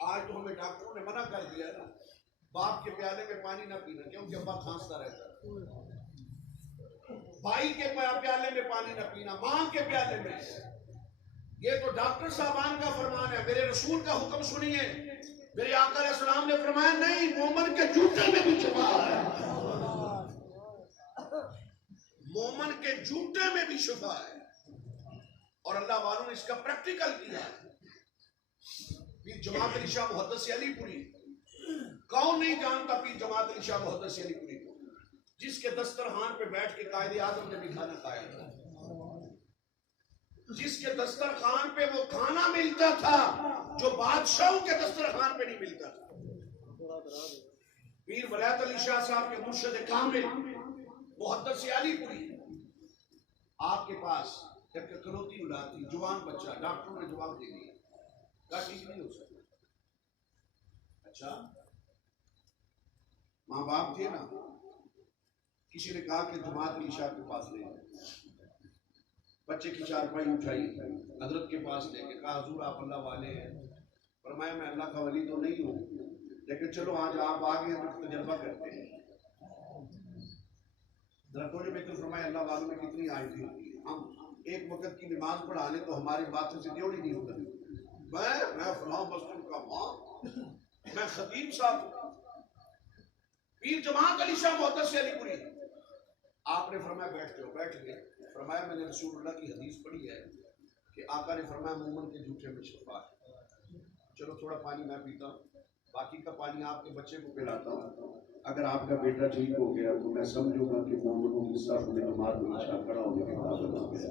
آج تو ہمیں ڈاکٹروں نے منع کر دیا نا باپ کے پیالے میں پانی نہ پینا کیونکہ ابا کھانستا رہتا ہے، بھائی کے پیالے میں پانی نہ پینا، ماں کے پیالے میں۔ یہ تو ڈاکٹر صاحبان کا فرمان ہے، میرے رسول کا حکم سنیے۔ میرے آقا علیہ السلام نے فرمایا نہیں، مومن کے جوتے میں بھی شفا ہے، مومن کے جوتے میں بھی شفا ہے، اور اللہ والوں نے اس کا پریکٹیکل کیا ہے۔ پیر جماعت علی شاہ محدث علی پوری، کون نہیں جانتا پیر جماعت علی شاہ محدث علی پوری کو، جس کے دسترخوان پہ بیٹھ کے قائد اعظم نے بھی کھانا کھایا تھا، جس کے دسترخوان پہ وہ کھانا ملتا تھا جو بادشاہوں کے دسترخوان پہ نہیں ملتا تھا۔ پیر ولایت علی شاہ صاحب کے مرشد کامل محدث علی پوری، آپ کے پاس جب اکلوتی اولاد تھی، جوان بچہ، ڈاکٹروں نے جواب دے دیا کہا ٹھیک نہیں ہو سکتا۔ اچھا ماں باپ تھے نا، کسی نے کہا کہ جماعت علی شاہ کے پاس لے جائیں، بچے کی چارپائی اٹھائی، حضرت کے پاس لے کے کہا حضور آپ اللہ والے ہیں۔ فرمایا میں اللہ کا ولی تو نہیں ہوں، لیکن چلو آج آپ آگے تو تجربہ کرتے ہیں۔ درختوں نے تو فرمایا اللہ والوں میں کتنی آیتیں ہوتی ہیں، ہم ایک وقت کی نماز پڑھا لیں تو ہماری باتوں سے دیوڑی نہیں ہوتا، میں فلاں مسجد کا ماں، میں خطیب صاحب ہوں۔ پیر جماعت علی شاہ محدث علی پوری، آپ نے فرمایا بیٹھتے ہو، بیٹھ گئے۔ فرمایا میں نے رسول اللہ کی حدیث پڑھی ہے کہ آقا نے فرمایا مومن کے جھوٹے میں شفا ہے، چلو تھوڑا پانی میں پیتا ہوں، باقی کا پانی آپ کے بچے کو پلاتا ہوں، اگر آپ کا بیٹا ٹھیک ہو گیا تو میں سمجھوں گا کہ مومنوں کی صف میں جماعت علی شاہ کھڑا ہونے کے قابل ہو گیا۔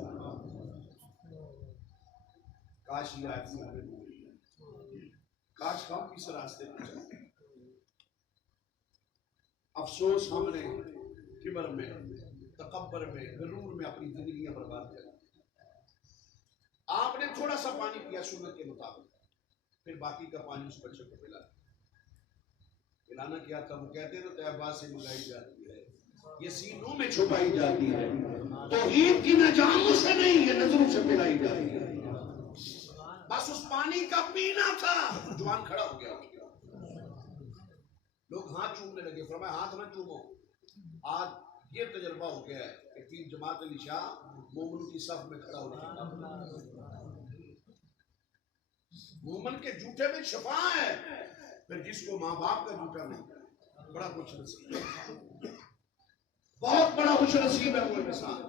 کاش یہ آیت میں ہمیں بھول گئی، کاش ہم اس راستے پہ چلتے۔ افسوس ہم نے کبر میں، تکبر میں، غرور میں اپنی زندگیاں برباد کر دی۔ آپ نے تھوڑا سا پانی پیا سنت کے مطابق، پھر باقی کا پانی اس بچے کو پلا، پلانا کیا تھا؟ وہ کہتے ہیں نا طیبہ سے منگائی جاتی ہے، یہ سینوں میں چھپائی جاتی ہے، توحید کی نجاموں سے نہیں، یہ نظروں سے پلائی جاتی ہے۔ بس اس پانی کا پینا تھا، جوان کھڑا ہو گیا، لوگ ہاتھ چومنے لگے، فرمایا ہاتھ نہ چومو۔ آج یہ تجربہ ہو گیا ہے کہ پیر جماعت علی شاہ مومن کی صف میں کھڑا ہونا، مومن کے جھوٹے میں شفا ہے، پھر جس کو ماں باپ کا جھوٹا نہیں، بڑا خوش نصیب ہے، بہت بڑا خوش نصیب ہے وہ انسان۔